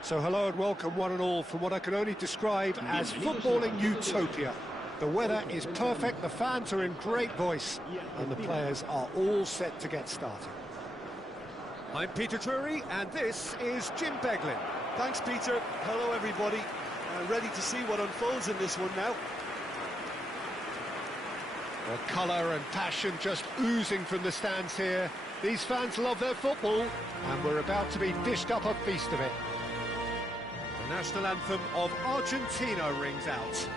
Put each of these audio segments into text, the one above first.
So hello and welcome one and all from what I can only describe as footballing utopia. The weather is perfect, the fans are in great voice, and the players are all set to get started. I'm Peter Drury, and this is Jim Beglin. Thanks, Peter. Hello, everybody. Ready to see what unfolds in this one now. Well, colour and passion just oozing from the stands here. These fans love their football, and we're about to be dished up a feast of it. The national anthem of Argentina rings out.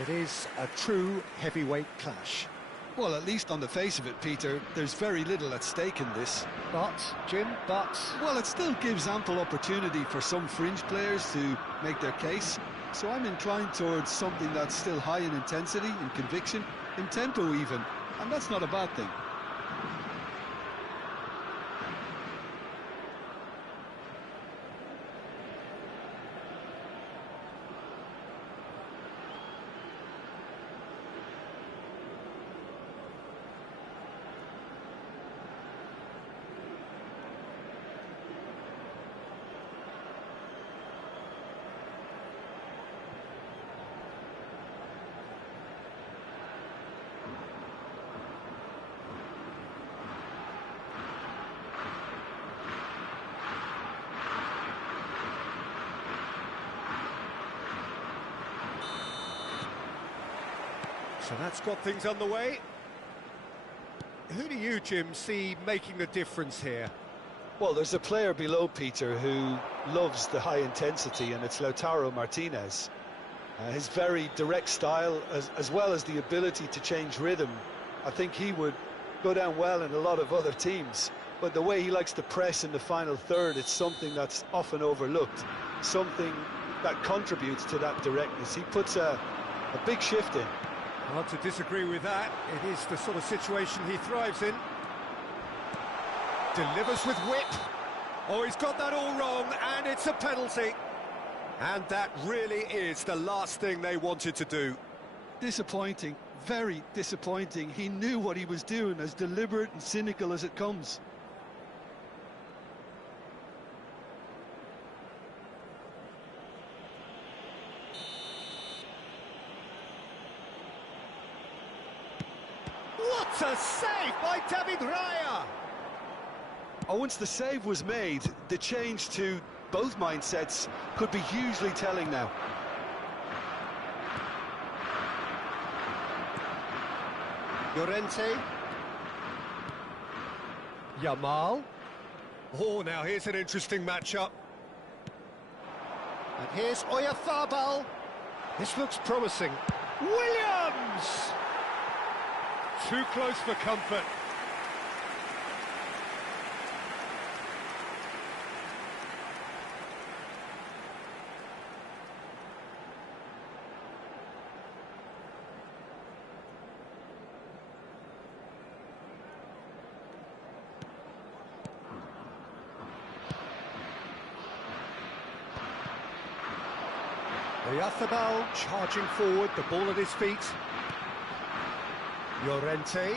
It is a true heavyweight clash. Well, at least on the face of it, Peter, there's very little at stake in this. But, Jim, Well, it still gives ample opportunity for some fringe players to make their case. So I'm inclined towards something that's still high in intensity, in conviction, in tempo even. And that's not a bad thing. So that's got things underway. Who do you, Jim, see making the difference here? Well, there's a player below Peter who loves the high intensity, and it's Lautaro Martinez. His very direct style, as well as the ability to change rhythm, I think he would go down well in a lot of other teams. But the way he likes to press in the final third, it's something that's often overlooked, something that contributes to that directness. He puts a big shift in. Hard to disagree with that. It is the sort of situation he thrives in. Delivers with whip. Oh, he's got that all wrong, and it's a penalty. And that really is the last thing they wanted to do. Disappointing, very disappointing. He knew what he was doing, as deliberate and cynical as it comes. What What a save by David Raya! Oh, once the save was made, the change to both mindsets could be hugely telling now. Llorente. Yamal. Oh, now here's an interesting matchup. And here's Oyarzabal. This looks promising. Williams! Too close for comfort. Oyarzabal charging forward, the ball at his feet. Llorente.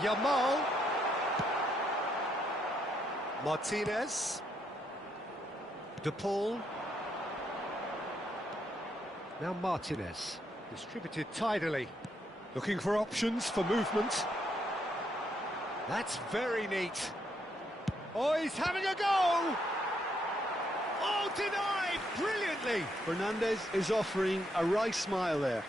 Yamal. Martinez. De Paul. Now Martinez. Distributed tidily. Looking for options for movement. That's very neat. Oh, he's having a go! Oh, denied brilliantly! Fernandez is offering a wry smile there.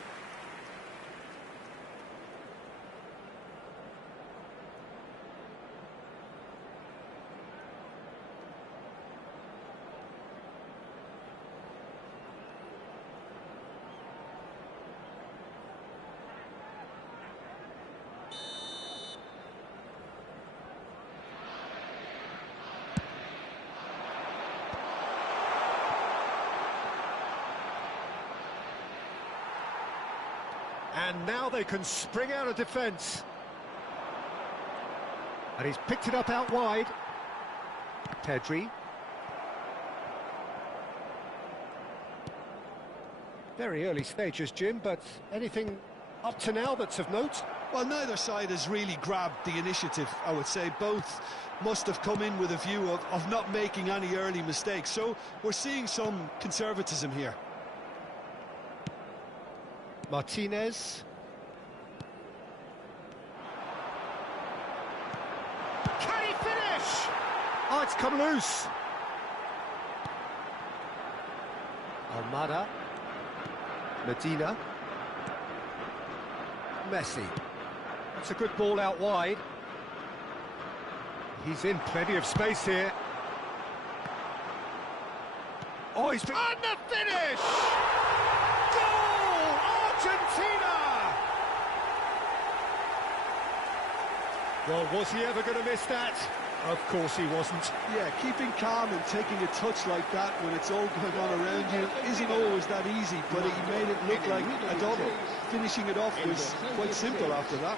And now they can spring out of defence. And he's picked it up out wide. Pedri. Very early stages, Jim, but anything up to now that's of note? Well, neither side has really grabbed the initiative, I would say. Both must have come in with a view of not making any early mistakes. So we're seeing some conservatism here. Martinez. Can he finish? Oh, it's come loose. Almada. Medina. Messi. That's a good ball out wide. He's in plenty of space here. Oh, he's been... And the finish! Goal! Argentina! Well, was he ever going to miss that? Of course he wasn't. Yeah, keeping calm and taking a touch like that when it's all going on around you isn't always that easy, but he made it look like a double. Finishing it off was quite simple after that.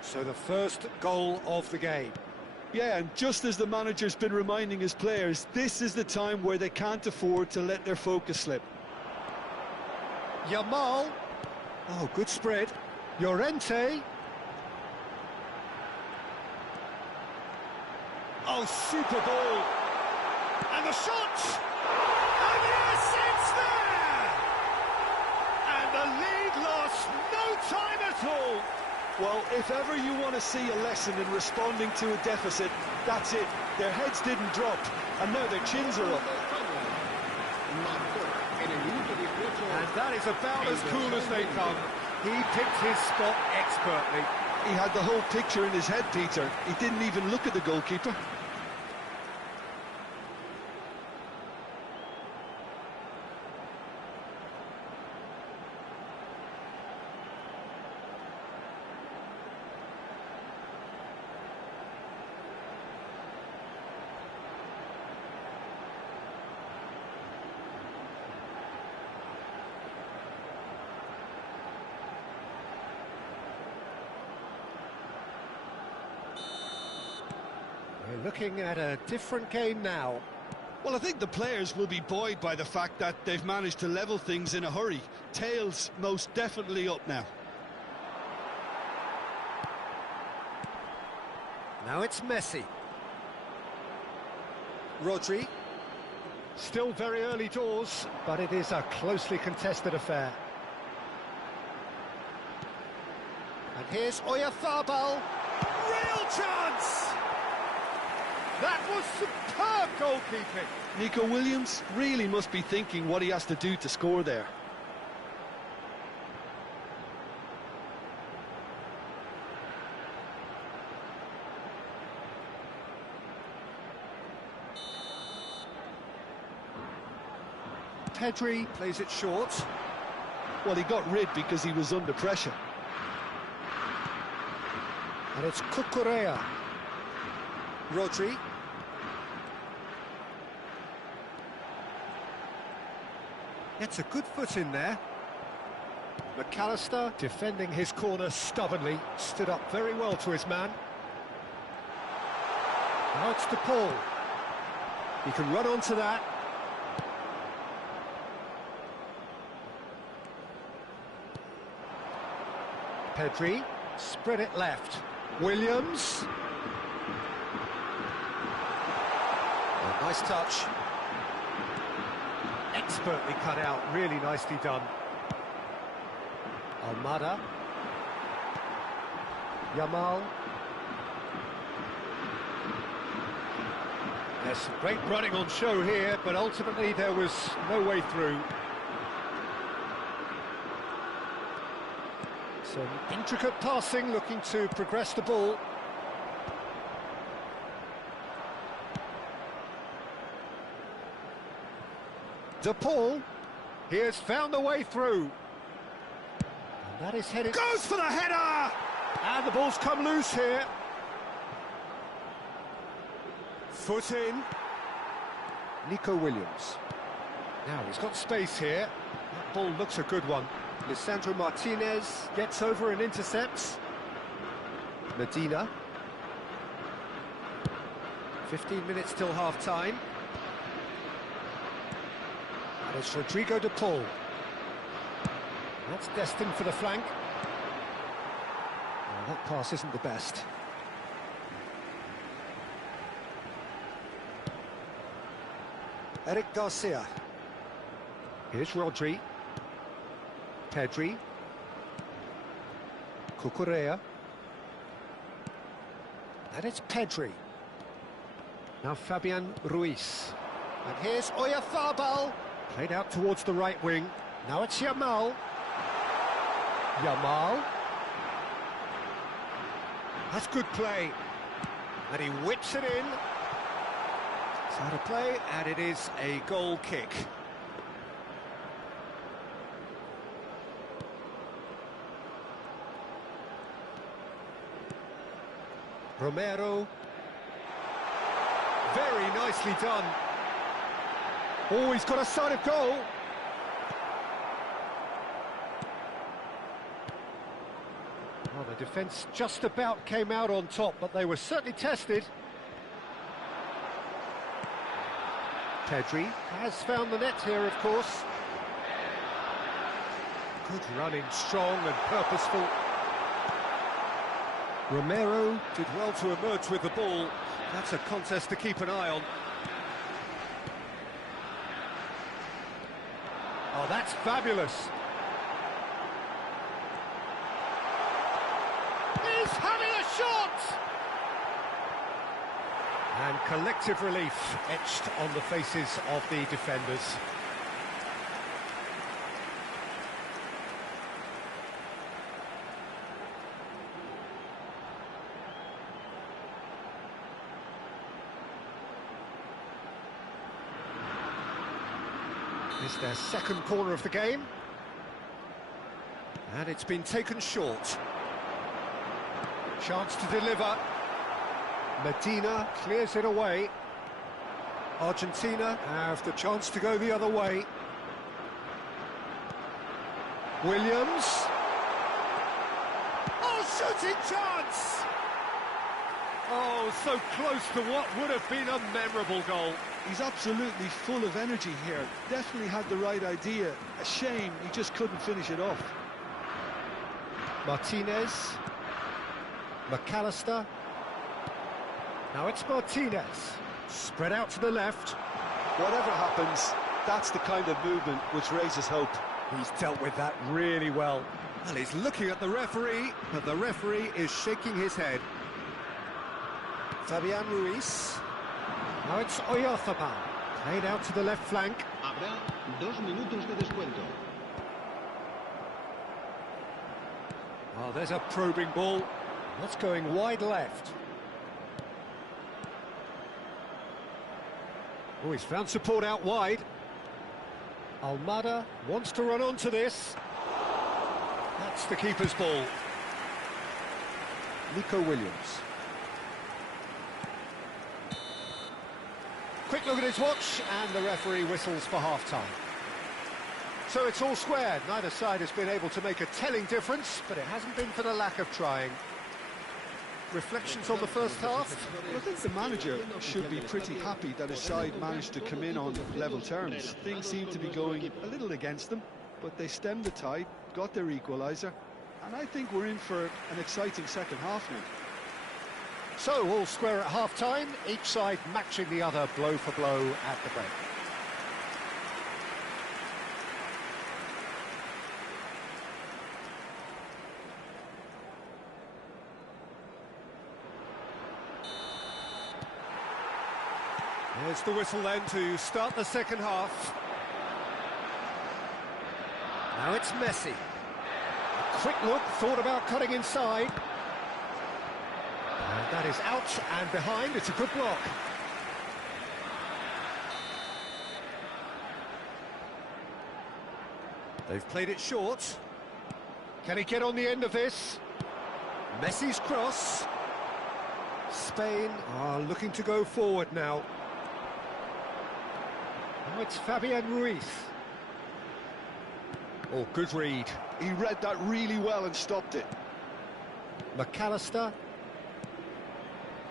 So the first goal of the game. Yeah, and just as the manager's been reminding his players, this is the time where they can't afford to let their focus slip. Yamal. Oh, good spread. Llorente. Oh, super ball. And the shot! And yes, it's there! And the lead lost no time at all. Well, if ever you want to see a lesson in responding to a deficit, that's it. Their heads didn't drop, and now their chins are up. And that is about as cool as they come. He picked his spot expertly. He had the whole picture in his head, Peter. He didn't even look at the goalkeeper. We're looking at a different game now. Well, I think the players will be buoyed by the fact that they've managed to level things in a hurry. Tails most definitely up now. Now it's Messi. Rodri. Still very early doors, but it is a closely contested affair. And here's Oyarzabal. Real chance! That was superb goalkeeping. Nico Williams really must be thinking what he has to do to score there. Pedri plays it short. Well, he got rid because he was under pressure. And it's Cucurella. Rodri. Gets a good foot in there. McAllister defending his corner stubbornly. Stood up very well to his man. Now it's DePaul. He can run onto that. Pedri, spread it left. Williams. Oh, nice touch. Expertly cut out, really nicely done. Almada. Yamal. There's some great running on show here, but ultimately there was no way through. Some intricate passing, looking to progress the ball. DePaul, he has found a way through. And that is headed... Goes for the header! And the ball's come loose here. Foot in. Nico Williams. Now he's got space here. That ball looks a good one. Lisandro Martinez gets over and intercepts. Medina. 15 minutes till half-time. And it's Rodrigo de Paul. That's destined for the flank. Well, that pass isn't the best. Eric Garcia. Here's Rodri. Pedri. Cucurella. And it's Pedri. Now Fabian Ruiz. And here's Oyarzabal. Played out towards the right wing. Now it's Yamal. Yamal. That's good play. And he whips it in. It's out of play, and it is a goal kick. Romero. Very nicely done. Oh, he's got a sight of goal. Well, the defence just about came out on top, but they were certainly tested. Pedri has found the net here, of course. Good running, strong and purposeful. Romero did well to emerge with the ball. That's a contest to keep an eye on. Oh, that's fabulous. He's having a shot! And collective relief etched on the faces of the defenders. It's their second corner of the game. And it's been taken short. Chance to deliver. Medina clears it away. Argentina have the chance to go the other way. Williams. Oh, shooting chance! Oh, so close to what would have been a memorable goal. He's absolutely full of energy here. Definitely had the right idea. A shame he just couldn't finish it off. Martinez. McAllister. Now it's Martinez. Spread out to the left. Whatever happens, that's the kind of movement which raises hope. He's dealt with that really well. And he's looking at the referee, but the referee is shaking his head. Fabian Ruiz. Now it's Oyarzabal. Played out to the left flank. Habrá 2 minutos de descuento. Oh, there's a probing ball. That's going wide left. Oh, he's found support out wide. Almada wants to run onto this. That's the keeper's ball. Nico Williams. Quick look at his watch, and the referee whistles for half-time. So it's all square. Neither side has been able to make a telling difference, but it hasn't been for the lack of trying. Reflections on the first half? Well, I think the manager should be pretty happy that his side managed to come in on level terms. Things seem to be going a little against them, but they stemmed the tide, got their equaliser, and I think we're in for an exciting second half now. So, all square at half-time, each side matching the other blow for blow at the break. There's the whistle then to start the second half. Now it's Messi. A quick look, thought about cutting inside. And that is out and behind. It's a good block. They've played it short. Can he get on the end of this? Messi's cross. Spain are looking to go forward now. Now it's Fabian Ruiz. Oh, good read. He read that really well and stopped it. McAllister.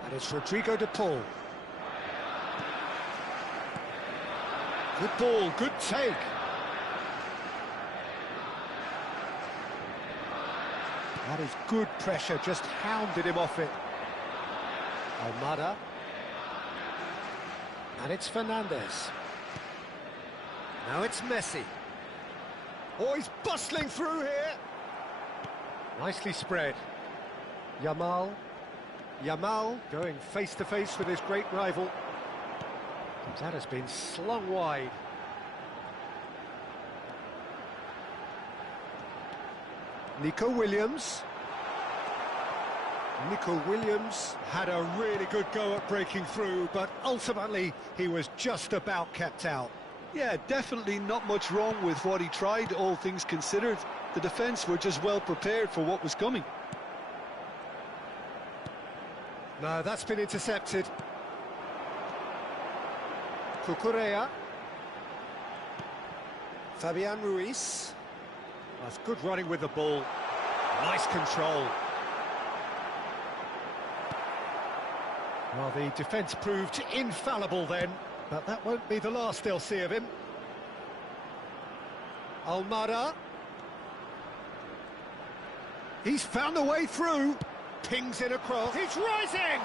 And it's Rodrigo de Paul. Good ball, good take. That is good pressure, just hounded him off it. Almada. And it's Fernandez. Now it's Messi. Oh, he's bustling through here. Nicely spread. Yamal going face-to-face with his great rival. That has been slung wide. Nico Williams. Nico Williams had a really good go at breaking through, but ultimately he was just about kept out. Yeah, definitely not much wrong with what he tried, all things considered. The defence were just well prepared for what was coming. No, that's been intercepted. Cucurella. Fabian Ruiz. That's good running with the ball. Nice control. Well, the defence proved infallible then, but that won't be the last they'll see of him. Almada. He's found a way through. Pings it across. He's rising!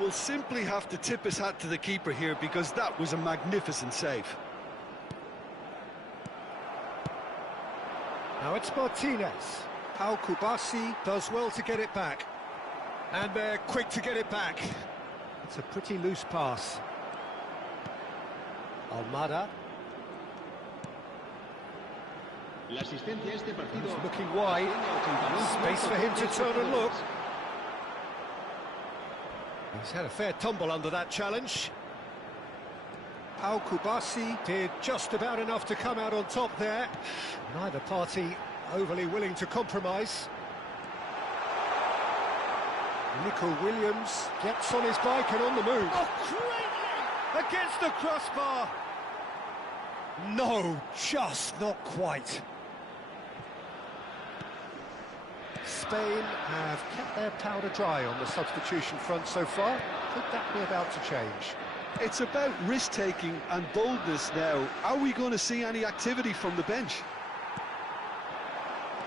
We'll simply have to tip his hat to the keeper here because that was a magnificent save. Now it's Martinez. Pau Kubasi does well to get it back. And they're quick to get it back. It's a pretty loose pass. Almada. He's looking wide. Space for him to turn and look. He's had a fair tumble under that challenge. Pau Kubasi did just about enough to come out on top there. Neither party overly willing to compromise. Nico Williams gets on his bike and on the move. Oh, great! Against the crossbar! No, just not quite. Spain have kept their powder dry on the substitution front so far. Could that be about to change? It's about risk-taking and boldness now. Are we going to see any activity from the bench?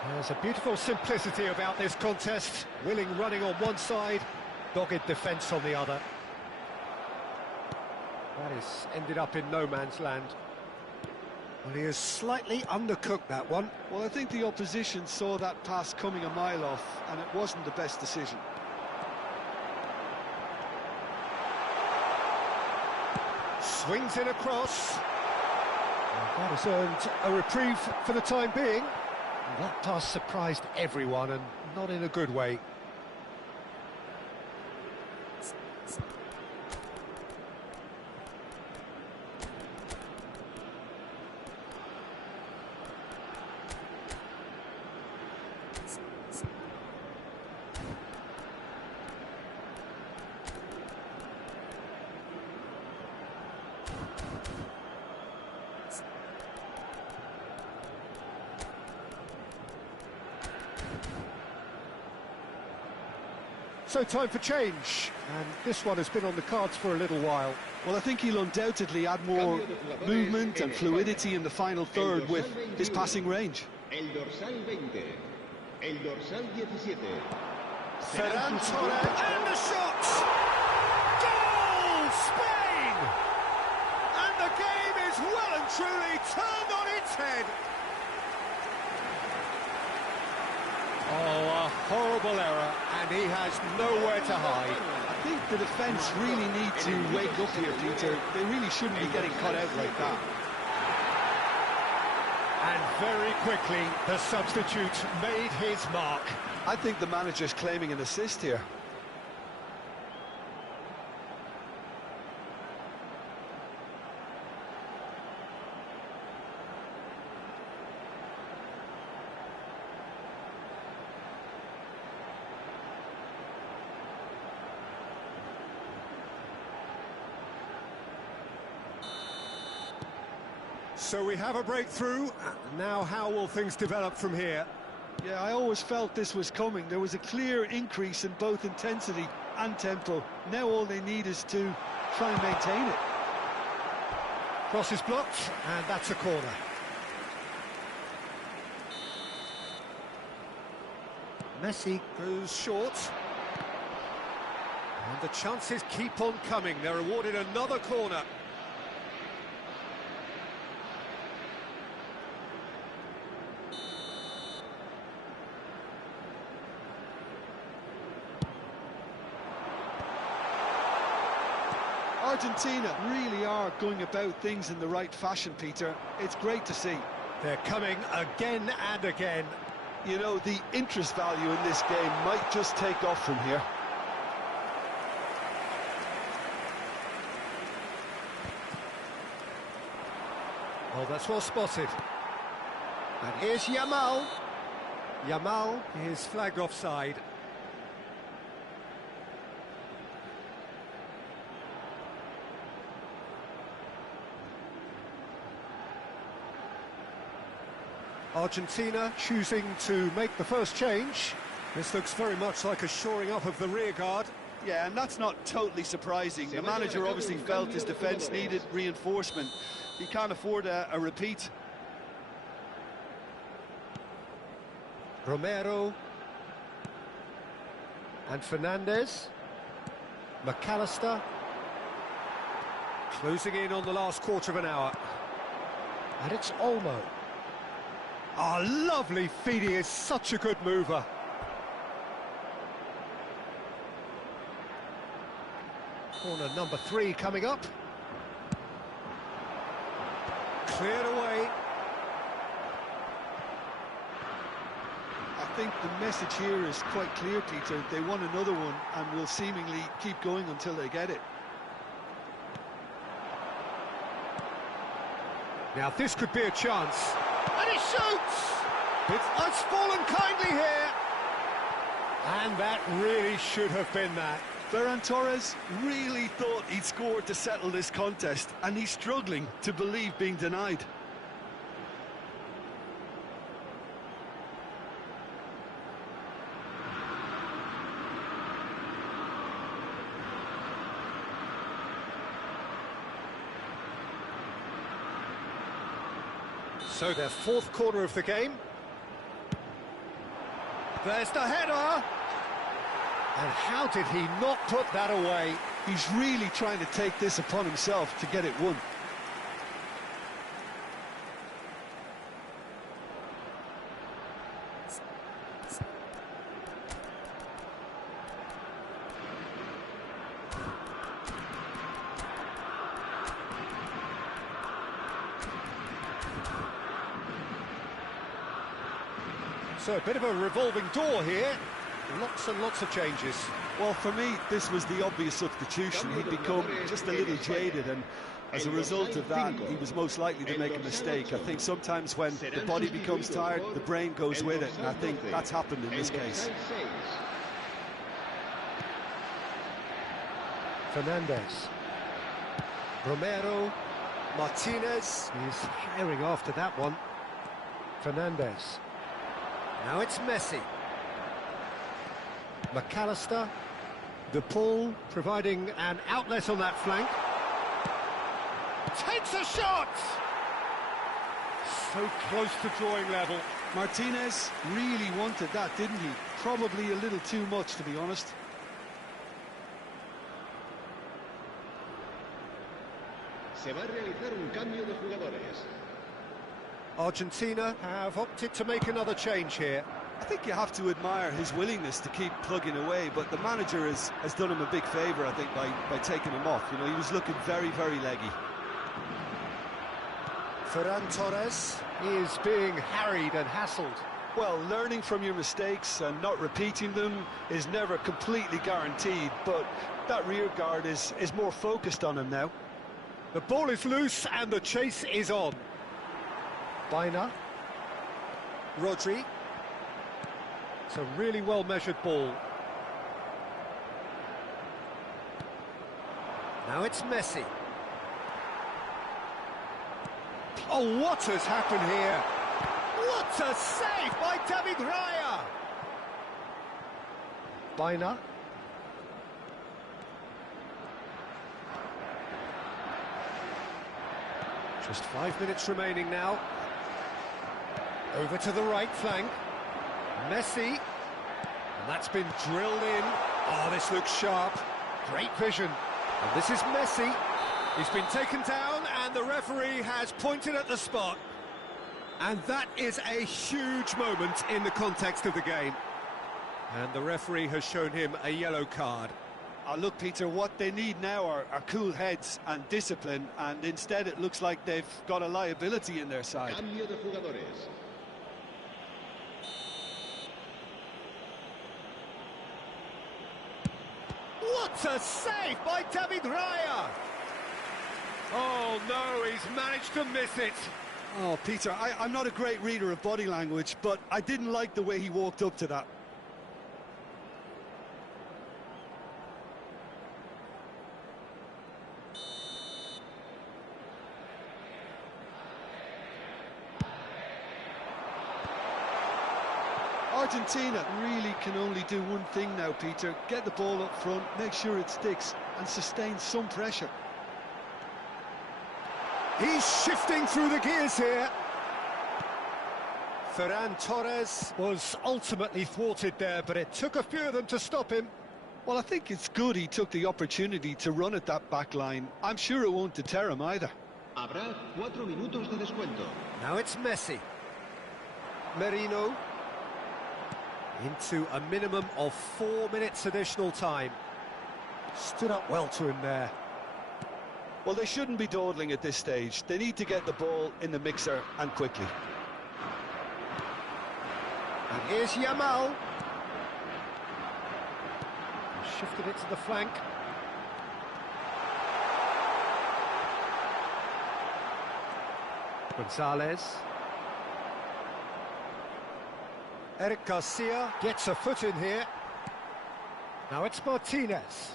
There's a beautiful simplicity about this contest. Willing running on one side, dogged defence on the other. That has ended up in no man's land. Well, he has slightly undercooked that one. Well, I think the opposition saw that pass coming a mile off, and it wasn't the best decision. Swings in across. And that has earned a reprieve for the time being. And that pass surprised everyone, and not in a good way. So time for change, and this one has been on the cards for a little while. Well, I think he'll undoubtedly add more movement and fluidity in the final third with his passing range. El dorsal 20, el dorsal 17. Ferran Torres, and the shot! Goal! Spain! And the game is well and truly turned on its head. Oh, a horrible error, and he has nowhere to hide. I think the defence really need to wake up here, Peter. They really shouldn't be getting cut out like that. And very quickly, the substitute made his mark. I think the manager's claiming an assist here. So we have a breakthrough. Now how will things develop from here? Yeah, I always felt this was coming. There was a clear increase in both intensity and tempo. Now all they need is to try and maintain it. Cross is blocked, and that's a corner. Messi goes short. And the chances keep on coming. They're awarded another corner. Argentina really are going about things in the right fashion, Peter. It's great to see. They're coming again and again. You know, the interest value in this game might just take off from here. Oh, that's well spotted. And here's Yamal. Yamal is flagged offside. Argentina choosing to make the first change. This looks very much like a shoring up of the rear guard. Yeah, and that's not totally surprising. The manager obviously felt his defence needed reinforcement. He can't afford a repeat. Romero. And Fernandez. McAllister. Closing in on the last quarter of an hour. And it's Olmo. Oh, lovely feed, he is such a good mover. Corner number 3 coming up. Cleared away. I think the message here is quite clear, Peter. They want another one and will seemingly keep going until they get it. Now this could be a chance. And he shoots! It's fallen kindly here. And that really should have been that. Ferran Torres really thought he'd scored to settle this contest, and he's struggling to believe being denied. So their fourth corner of the game. There's the header! And how did he not put that away? He's really trying to take this upon himself to get it won. So a bit of a revolving door here. Lots and lots of changes. Well, for me, this was the obvious substitution. He'd become just a little jaded, and as a result of that, he was most likely to make a mistake. I think sometimes when the body becomes tired, the brain goes with it, and I think that's happened in this case. Fernandez. Romero. Martinez. He's herring after that one. Fernandez. Now it's Messi. McAllister. De Paul providing an outlet on that flank. Takes a shot! So close to drawing level. Martinez really wanted that, didn't he? Probably a little too much, to be honest. Se va a realizar un cambio de jugadores. Argentina have opted to make another change here. I think you have to admire his willingness to keep plugging away, but the manager has done him a big favour, I think, by taking him off. You know, he was looking very, very leggy. Ferran Torres is being harried and hassled. Well, learning from your mistakes and not repeating them is never completely guaranteed, but that rear guard is more focused on him now. The ball is loose and the chase is on. Bina. Rodri. It's a really well-measured ball. Now it's Messi. Oh, what has happened here? What a save by David Raya! Bina. Just 5 minutes remaining now. Over to the right flank. Messi. And that's been drilled in. Oh, this looks sharp. Great vision. And this is Messi. He's been taken down and the referee has pointed at the spot. And that is a huge moment in the context of the game. And the referee has shown him a yellow card. Look, Peter, what they need now are cool heads and discipline, and instead it looks like they've got a liability in their side. Cambio de jugadores. What a save by David Raya! Oh no, he's managed to miss it. Oh, Peter, I'm not a great reader of body language, but I didn't like the way he walked up to that. Argentina really can only do one thing now, Peter. Get the ball up front, make sure it sticks, and sustain some pressure. He's shifting through the gears here. Ferran Torres was ultimately thwarted there, but it took a few of them to stop him. Well, I think it's good he took the opportunity to run at that back line. I'm sure it won't deter him either. Habrá 4 minutos de descuento. Now it's Messi. Merino. Into a minimum of 4 minutes additional time. Stood up well to him there. Well, they shouldn't be dawdling at this stage. They need to get the ball in the mixer and quickly. And here's Yamal. Shifted it to the flank. Gonzalez. Eric Garcia gets a foot in here. Now it's Martinez.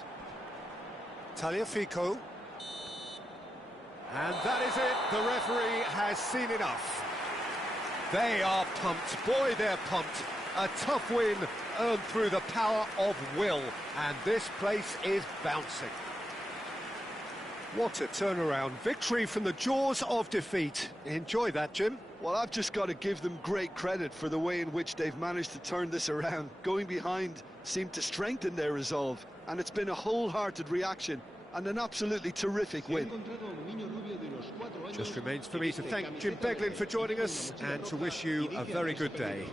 Tagliafico. And that is it. The referee has seen enough. They are pumped. Boy, they're pumped. A tough win earned through the power of will. And this place is bouncing. What a turnaround. Victory from the jaws of defeat. Enjoy that, Jim. Well, I've just got to give them great credit for the way in which they've managed to turn this around. Going behind seemed to strengthen their resolve, and it's been a wholehearted reaction and an absolutely terrific win. Just remains for me to thank Jim Beglin for joining us and to wish you a very good day.